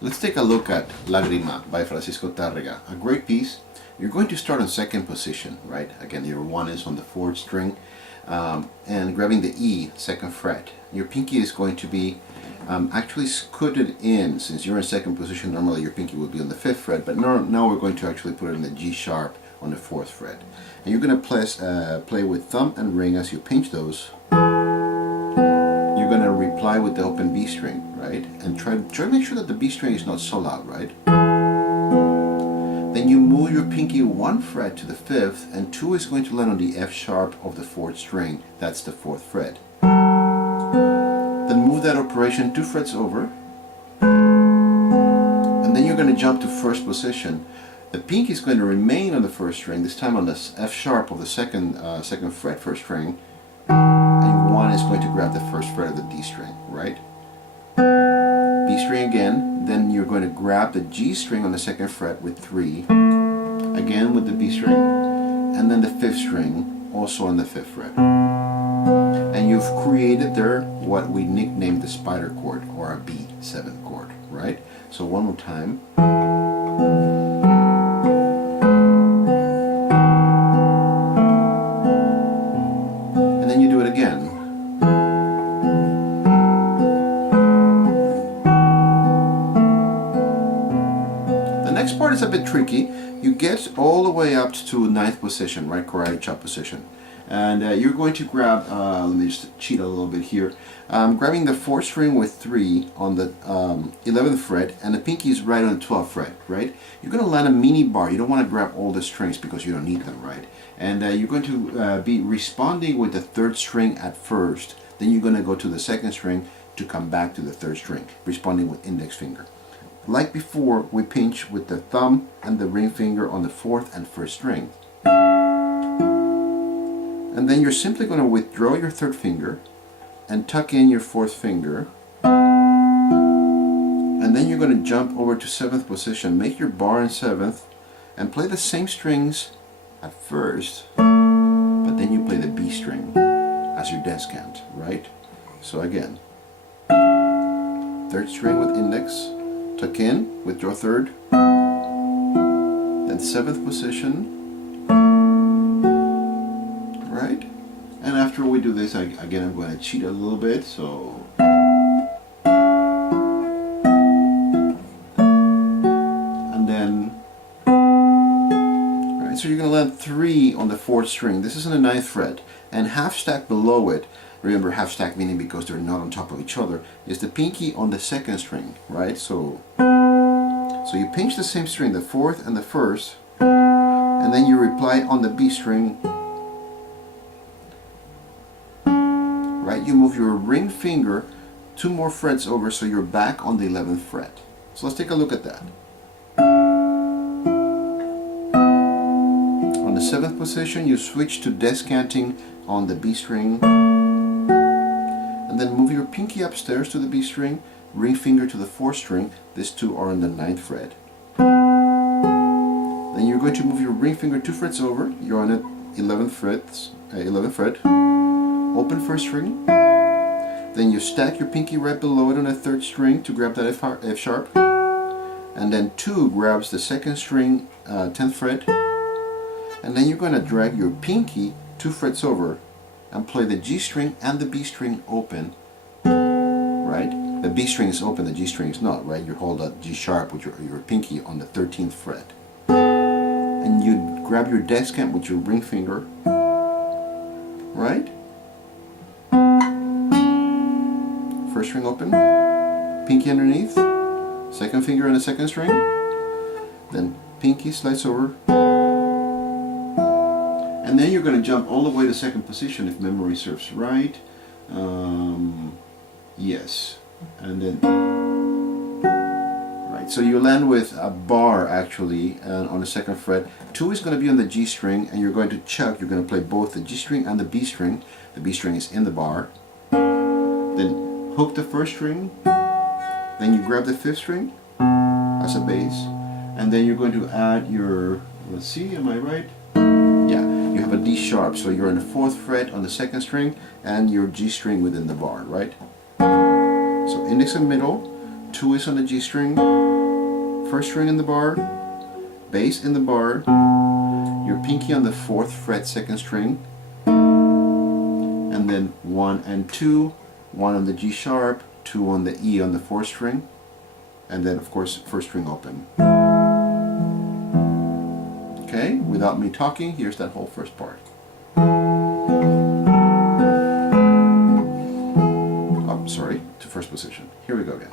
Let's take a look at La Grima by Francisco Tárrega, a great piece. You're going to start on second position, right? Again, your 1 is on the 4th string, and grabbing the E, 2nd fret. Your pinky is going to be actually scooted in. Since you're in second position, normally your pinky would be on the 5th fret, but now we're going to actually put it in the G sharp on the 4th fret. And you're going to play with thumb and ring as you pinch those. You're going to reply with the open B string, right? And try to make sure that the B string is not so loud, right? Then you move your pinky 1 fret to the 5th, and 2 is going to land on the F sharp of the 4th string. That's the 4th fret. Then move that operation 2 frets over, and then you're going to jump to first position. The pinky is going to remain on the 1st string, this time on the F sharp of the second fret 1st string, and 1 is going to grab the 1st fret of the D string, right? B string again, then you're going to grab the G string on the 2nd fret with 3, again with the B string, and then the 5th string also on the 5th fret. And you've created there what we nicknamed the spider chord, or a B7 chord, right? So one more time. And then you do it again. The next part is a bit tricky. You get all the way up to 9th position, right? Karate chop position. And you're going to grab, let me just cheat a little bit here, grabbing the 4th string with 3 on the 11th fret, and the pinky is right on the 12th fret, right? You're going to land a mini bar. You don't want to grab all the strings because you don't need them, right? And you're going to be responding with the 3rd string at first, then you're going to go to the 2nd string to come back to the 3rd string, responding with index finger. Like before, we pinch with the thumb and the ring finger on the 4th and 1st string. And then you're simply going to withdraw your 3rd finger and tuck in your 4th finger. And then you're going to jump over to 7th position, make your bar in 7th, and play the same strings at first, but then you play the B string as your descant, right? So again, 3rd string with index, tuck in, withdraw 3rd, then 7th position, right? And after we do this, again, I'm going to cheat a little bit, so and then, right, so you're going to land 3 on the 4th string. This is on the 9th fret, and half stack below it, remember half stack meaning because they're not on top of each other, is the pinky on the 2nd string, right? So you pinch the same string, the 4th and the 1st, and then you reply on the B string. Right, you move your ring finger 2 more frets over, so you're back on the 11th fret. So let's take a look at that. On the 7th position, you switch to descanting on the B string, and then move your pinky upstairs to the B string, ring finger to the 4th string. These 2 are on the 9th fret. Then you're going to move your ring finger 2 frets over. You're on the 11th fret. Open 1st string, then you stack your pinky right below it on the 3rd string to grab that F sharp, and then 2 grabs the 2nd string, 10th fret, and then you're going to drag your pinky 2 frets over and play the G string and the B string open, right? The B string is open, the G string is not, right? You hold that G sharp with your pinky on the 13th fret, and you grab your descant with your ring finger, right? 1st string open, pinky underneath, 2nd finger on the 2nd string, then pinky slides over, and then you're going to jump all the way to 2nd position if memory serves right. Yes, and then right, so you land with a bar actually on the 2nd fret. 2 is going to be on the G string, and you're going to chuck. You're going to play both the G string and the B string. The B string is in the bar. Then hook the 1st string, then you grab the 5th string as a bass, and then you're going to add your, let's see, am I right? Yeah, you have a D sharp, so you're on the 4th fret on the 2nd string, and your G string within the bar, right? So index and middle, 2 is on the G string, 1st string in the bar, bass in the bar, your pinky on the 4th fret 2nd string, and then 1 and 2, 1 on the G sharp, 2 on the E on the 4th string, and then of course 1st string open. Okay, without me talking, here's that whole first part. Oh, sorry, to 1st position. Here we go again.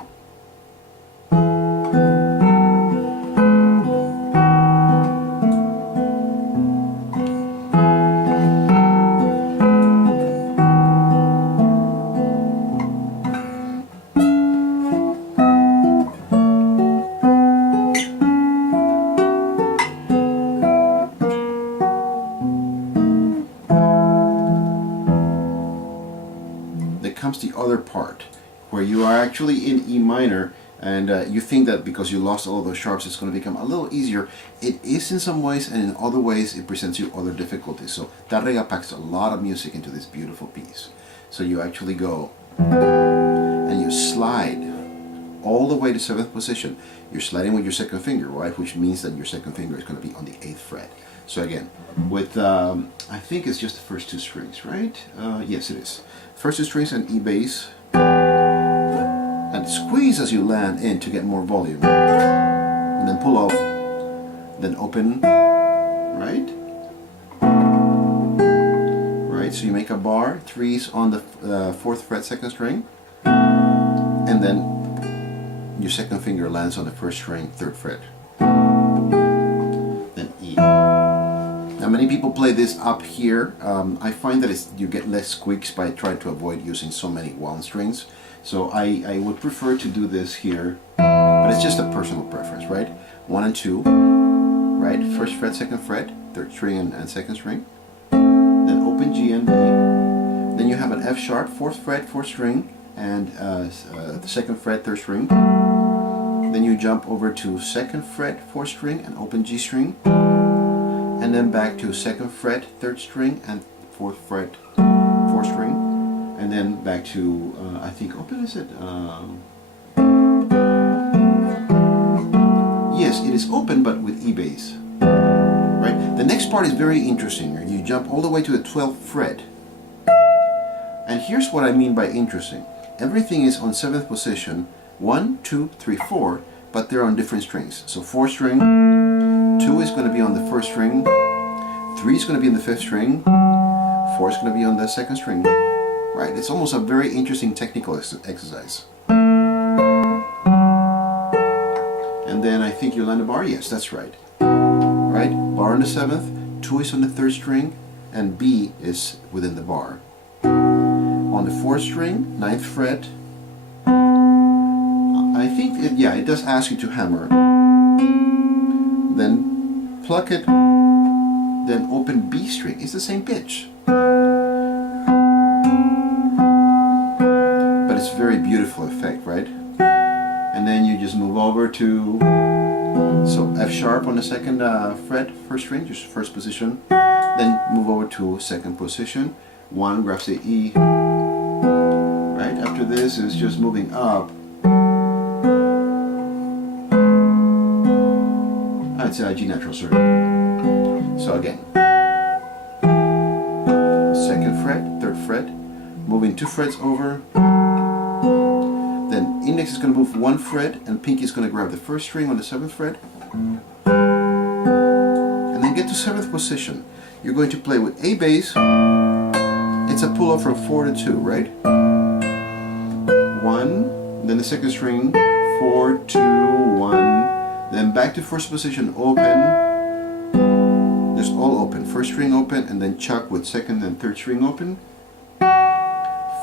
Comes the other part where you are actually in E minor, and you think that because you lost all those sharps it's going to become a little easier. It is in some ways, and in other ways it presents you other difficulties. So Tarrega packs a lot of music into this beautiful piece. So you actually go and you slide all the way to 7th position. You're sliding with your 2nd finger, right? Which means that your 2nd finger is going to be on the 8th fret. So again, with I think it's just the first 2 strings, right? Yes, it is. First 2 strings and E bass, and squeeze as you land in to get more volume, and then pull off, then open, right? Right. So you make a bar, 3s on the 4th fret 2nd string, and then your 2nd finger lands on the 1st string 3rd fret. Then E. Now many people play this up here. I find that you get less squeaks by trying to avoid using so many wound strings. So I would prefer to do this here, but it's just a personal preference, right? 1 and 2, right? 1st fret, 2nd fret, 3rd string and 2nd string. Then open G and B. Then you have an F sharp, 4th fret, 4th string, and the 2nd fret, 3rd string. Then you jump over to 2nd fret, 4th string, and open G string. And then back to 2nd fret, 3rd string, and 4th fret, 4th string, and then back to I think open is it? Yes, it is open, but with E bass. Right. The next part is very interesting. You jump all the way to the 12th fret, and here's what I mean by interesting. Everything is on 7th position. 1, 2, 3, 4, but they're on different strings. So 4th string. 2 is going to be on the 1st string, 3 is going to be on the 5th string, 4 is going to be on the 2nd string. Right? It's almost a very interesting technical exercise. And then I think you land a bar. Yes, that's right. Right? Bar on the 7th, 2 is on the 3rd string, and B is within the bar. On the 4th string, 9th fret, I think it does ask you to hammer. Then pluck it, then open B string. It's the same pitch. But it's a very beautiful effect, right? And then you just move over to, so F sharp on the 2nd fret, 1st string, just 1st position. Then move over to 2nd position. 1 grabs the E. Right? After this is just moving up. It's a G natural, sorry. So again, 2nd fret, 3rd fret, moving 2 frets over. Then index is going to move 1 fret, and pinky is going to grab the 1st string on the 7th fret. And then get to 7th position. You're going to play with A bass. It's a pull off from 4 to 2, right? 1, then the 2nd string, 4, 2, 1. Then back to 1st position, open. Just all open. 1st string open, and then chuck with 2nd and 3rd string open.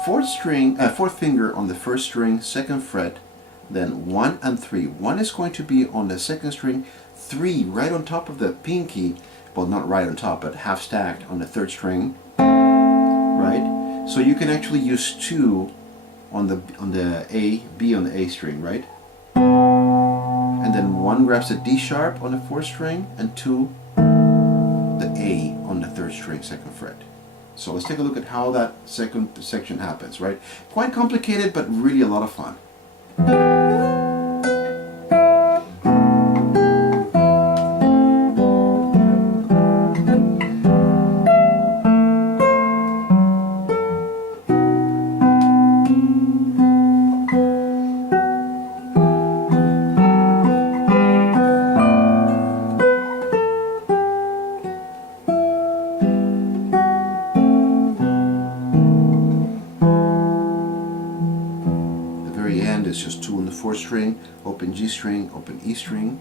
4th finger on the 1st string, 2nd fret. Then 1 and 3. 1 is going to be on the 2nd string. 3 right on top of the pinky. Well, not right on top, but half stacked on the 3rd string. Right. So you can actually use 2 on the A, B on the A string, right? And then 1 grabs the D sharp on the 4th string, and 2 the A on the 3rd string, 2nd fret. So let's take a look at how that second section happens, right? Quite complicated, but really a lot of fun. it's just 2 on the 4th string, open G string, open E string,